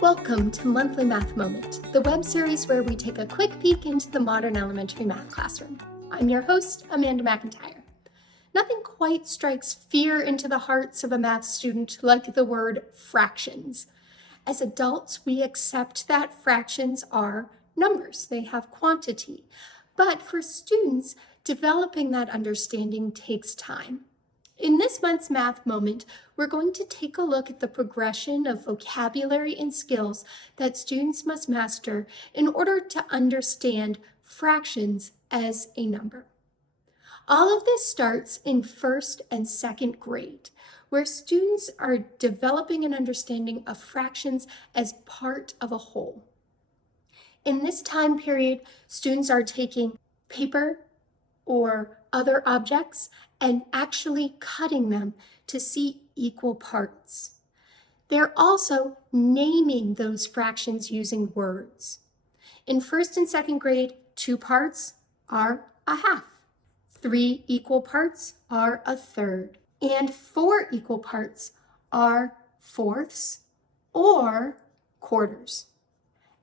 Welcome to Monthly Math Moment, the web series where we take a quick peek into the modern elementary math classroom. I'm your host, Amanda McIntyre. Nothing quite strikes fear into the hearts of a math student like the word fractions. As adults, we accept that fractions are numbers, they have quantity. But for students, developing that understanding takes time. In this month's math moment, we're going to take a look at the progression of vocabulary and skills that students must master in order to understand fractions as a number. All of this starts in first and second grade, where students are developing an understanding of fractions as part of a whole. In this time period, students are taking paper or other objects and actually cutting them to see equal parts. They're also naming those fractions using words. In first and second grade, 2 parts are a half, 3 equal parts are a third, and 4 equal parts are fourths or quarters.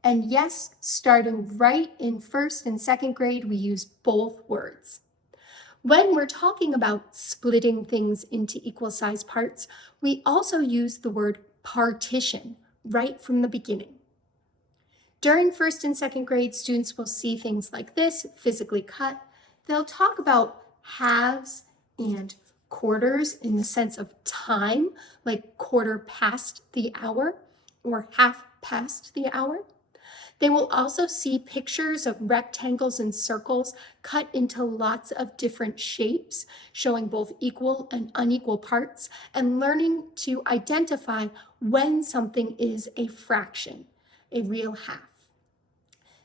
And yes, starting right in first and second grade, we use both words. When we're talking about splitting things into equal size parts, we also use the word partition right from the beginning. During first and second grade, students will see things like this, physically cut. They'll talk about halves and quarters in the sense of time, like quarter past the hour or half past the hour. They will also see pictures of rectangles and circles cut into lots of different shapes, showing both equal and unequal parts, and learning to identify when something is a fraction, a real half.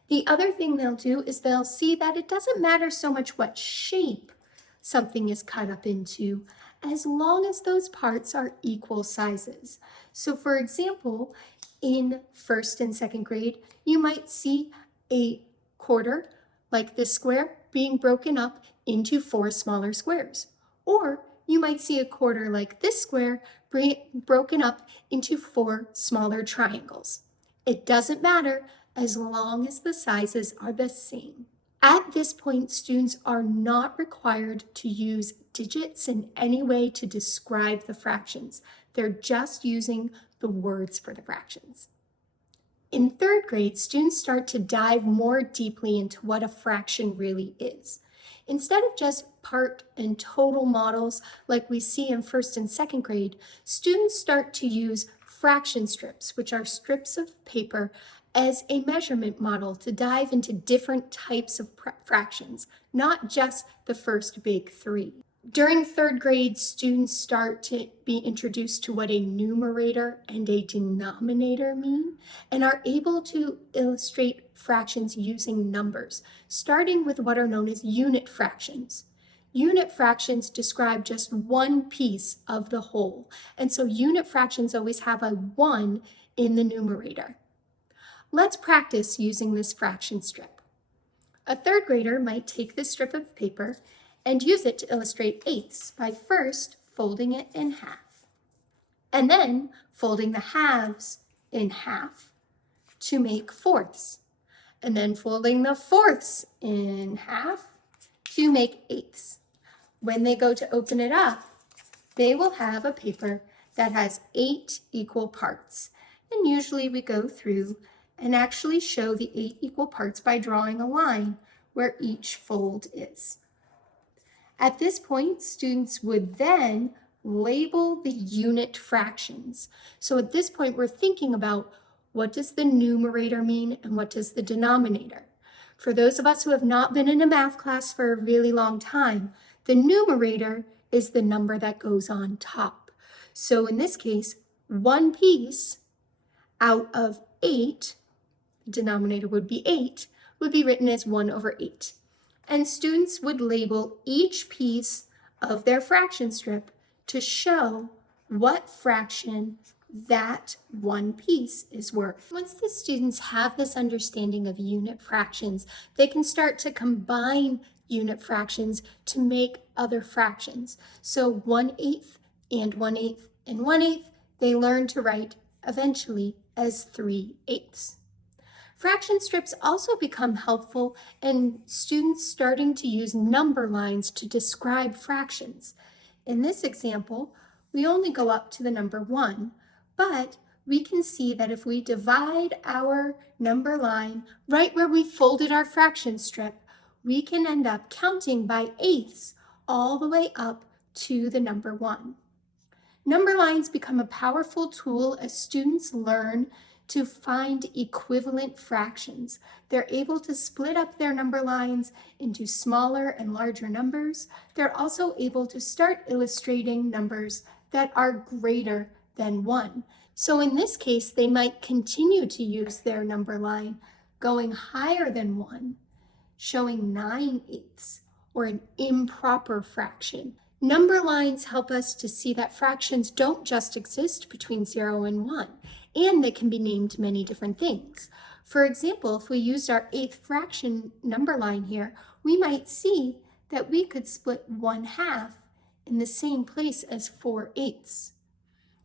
The other thing they'll do is they'll see that it doesn't matter so much what shape something is cut up into, as long as those parts are equal sizes. So for example, in first and second grade, you might see a quarter, like this square, being broken up into 4 smaller squares. Or you might see a quarter like this square broken up into 4 smaller triangles. It doesn't matter as long as the sizes are the same. At this point, students are not required to use digits in any way to describe the fractions. They're just using the words for the fractions. In third grade, students start to dive more deeply into what a fraction really is. Instead of just part and total models like we see in first and second grade, students start to use fraction strips, which are strips of paper, as a measurement model to dive into different types of fractions, not just the first big 3. During third grade, students start to be introduced to what a numerator and a denominator mean and are able to illustrate fractions using numbers, starting with what are known as unit fractions. Unit fractions describe just one piece of the whole, and so unit fractions always have a 1 in the numerator. Let's practice using this fraction strip. A third grader might take this strip of paper and use it to illustrate eighths by first folding it in half, and then folding the halves in half to make fourths, and then folding the fourths in half to make eighths. When they go to open it up, they will have a paper that has 8 equal parts, and usually we go through and actually show the 8 equal parts by drawing a line where each fold is. At this point, students would then label the unit fractions. So at this point, we're thinking about what does the numerator mean and what does the denominator. For those of us who have not been in a math class for a really long time, the numerator is the number that goes on top. So in this case, 1 piece out of 8, the denominator would be 8, would be written as 1 over 8. And students would label each piece of their fraction strip to show what fraction that one piece is worth. Once the students have this understanding of unit fractions, they can start to combine unit fractions to make other fractions. So 1/8 and 1/8 and 1/8, they learn to write eventually as 3/8. Fraction strips also become helpful in students starting to use number lines to describe fractions. In this example, we only go up to the number 1, but we can see that if we divide our number line right where we folded our fraction strip, we can end up counting by eighths all the way up to the number 1. Number lines become a powerful tool as students learn to find equivalent fractions. They're able to split up their number lines into smaller and larger numbers. They're also able to start illustrating numbers that are greater than 1. So in this case, they might continue to use their number line going higher than 1, showing 9/8, or an improper fraction. Number lines help us to see that fractions don't just exist between 0 and 1, and they can be named many different things. For example, if we used our eighth fraction number line here, we might see that we could split 1/2 in the same place as 4/8.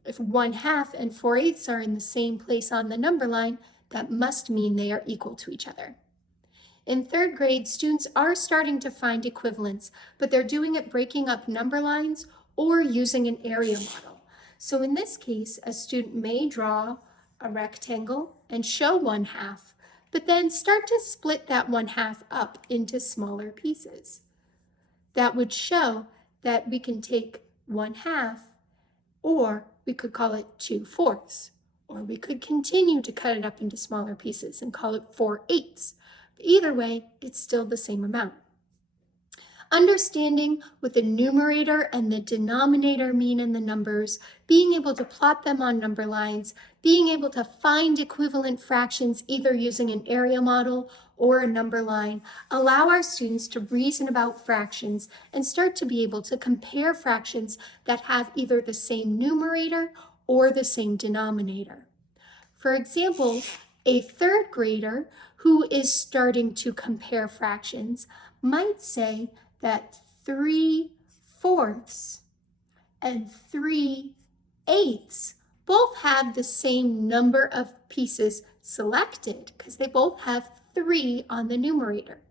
If 1/2 and 4/8 are in the same place on the number line, that must mean they are equal to each other. In third grade, students are starting to find equivalents, but they're doing it breaking up number lines or using an area model. So in this case, a student may draw a rectangle and show 1/2, but then start to split that 1/2 up into smaller pieces. That would show that we can take 1/2, or we could call it 2/4, or we could continue to cut it up into smaller pieces and call it 4/8. Either way, it's still the same amount. Understanding what the numerator and the denominator mean in the numbers, being able to plot them on number lines, being able to find equivalent fractions either using an area model or a number line, allow our students to reason about fractions and start to be able to compare fractions that have either the same numerator or the same denominator. For example, a third grader who is starting to compare fractions might say that 3/4 and 3/8 both have the same number of pieces selected because they both have 3 on the numerator,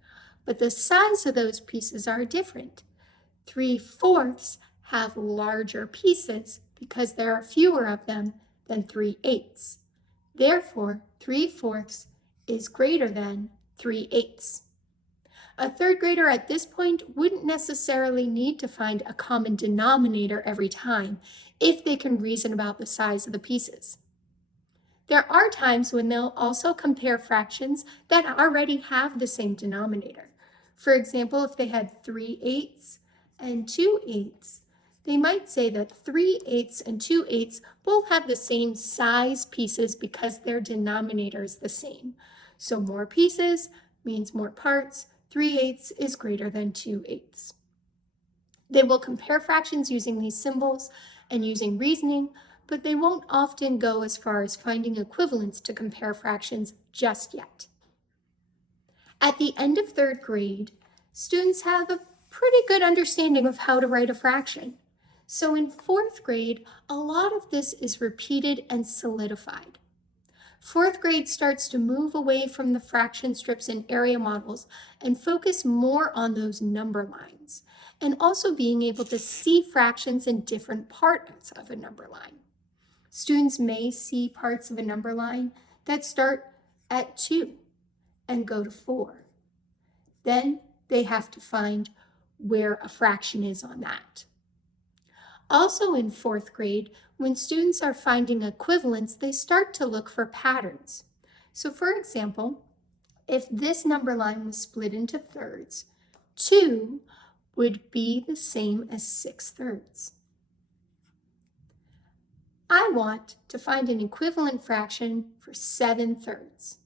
but the size of those pieces are different. 3/4 have larger pieces because there are fewer of them than 3/8. Therefore, 3/4 is greater than 3/8. A third grader at this point wouldn't necessarily need to find a common denominator every time if they can reason about the size of the pieces. There are times when they'll also compare fractions that already have the same denominator. For example, if they had 3/8 and 2/8, they might say that 3/8 and 2/8 both have the same size pieces because their denominator is the same. So more pieces means more parts. 3/8 is greater than 2/8. They will compare fractions using these symbols and using reasoning, but they won't often go as far as finding equivalents to compare fractions just yet. At the end of third grade, students have a pretty good understanding of how to write a fraction. So in fourth grade, a lot of this is repeated and solidified. Fourth grade starts to move away from the fraction strips and area models and focus more on those number lines, and also being able to see fractions in different parts of a number line. Students may see parts of a number line that start at 2 and go to 4. Then they have to find where a fraction is on that. Also in fourth grade, when students are finding equivalents, they start to look for patterns. So for example, if this number line was split into thirds, 2 would be the same as 6/3. I want to find an equivalent fraction for 7/3.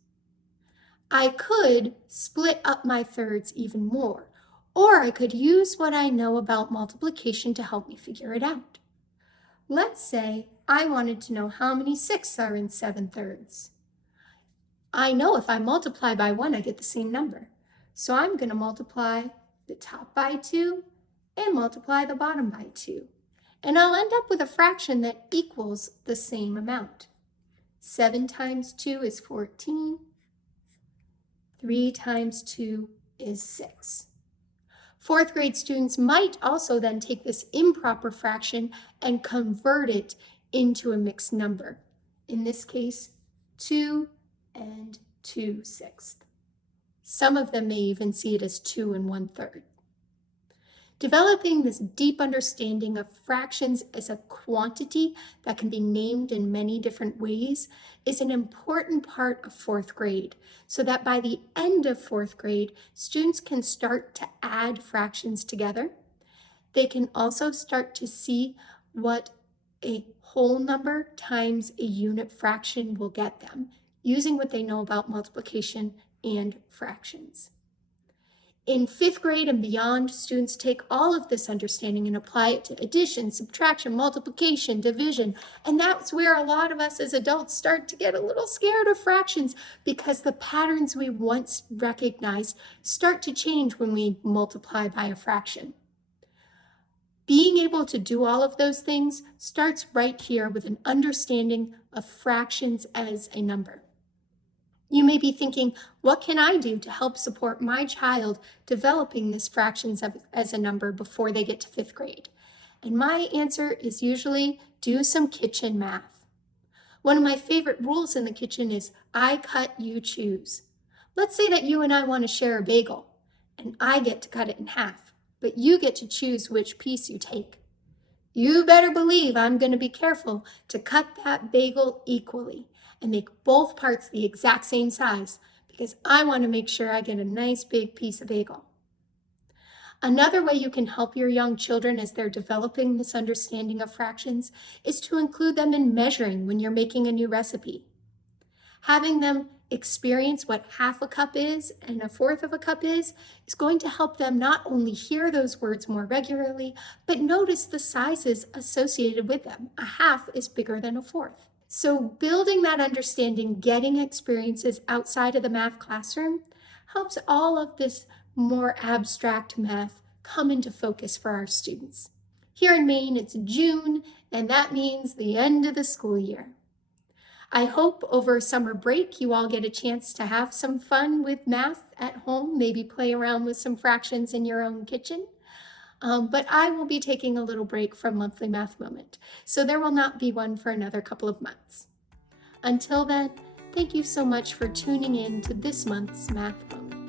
I could split up my thirds even more, or I could use what I know about multiplication to help me figure it out. Let's say I wanted to know how many 6 are in 7/3. I know if I multiply by 1, I get the same number. So I'm going to multiply the top by 2 and multiply the bottom by 2. And I'll end up with a fraction that equals the same amount. 7 times 2 is 14. 3 times 2 is 6. Fourth grade students might also then take this improper fraction and convert it into a mixed number. In this case, 2 and 2/6. Some of them may even see it as 2 1/3. Developing this deep understanding of fractions as a quantity that can be named in many different ways is an important part of fourth grade, so that by the end of fourth grade, students can start to add fractions together. They can also start to see what a whole number times a unit fraction will get them, using what they know about multiplication and fractions. In fifth grade and beyond, students take all of this understanding and apply it to addition, subtraction, multiplication, division. And that's where a lot of us as adults start to get a little scared of fractions, because the patterns we once recognized start to change when we multiply by a fraction. Being able to do all of those things starts right here with an understanding of fractions as a number. You may be thinking, what can I do to help support my child developing this fractions as a number before they get to fifth grade? And my answer is usually do some kitchen math. One of my favorite rules in the kitchen is I cut, you choose. Let's say that you and I want to share a bagel, and I get to cut it in half, but you get to choose which piece you take. You better believe I'm going to be careful to cut that bagel equally and make both parts the exact same size, because I want to make sure I get a nice big piece of bagel. Another way you can help your young children as they're developing this understanding of fractions is to include them in measuring when you're making a new recipe. Having them experience what half a cup is and a fourth of a cup is going to help them not only hear those words more regularly, but notice the sizes associated with them. A half is bigger than a fourth. So building that understanding, getting experiences outside of the math classroom, helps all of this more abstract math come into focus for our students. Here in Maine, it's June, and that means the end of the school year. I hope over summer break you all get a chance to have some fun with math at home, maybe play around with some fractions in your own kitchen. But I will be taking a little break from Monthly Math Moment, so there will not be one for another couple of months. Until then, thank you so much for tuning in to this month's Math Moment.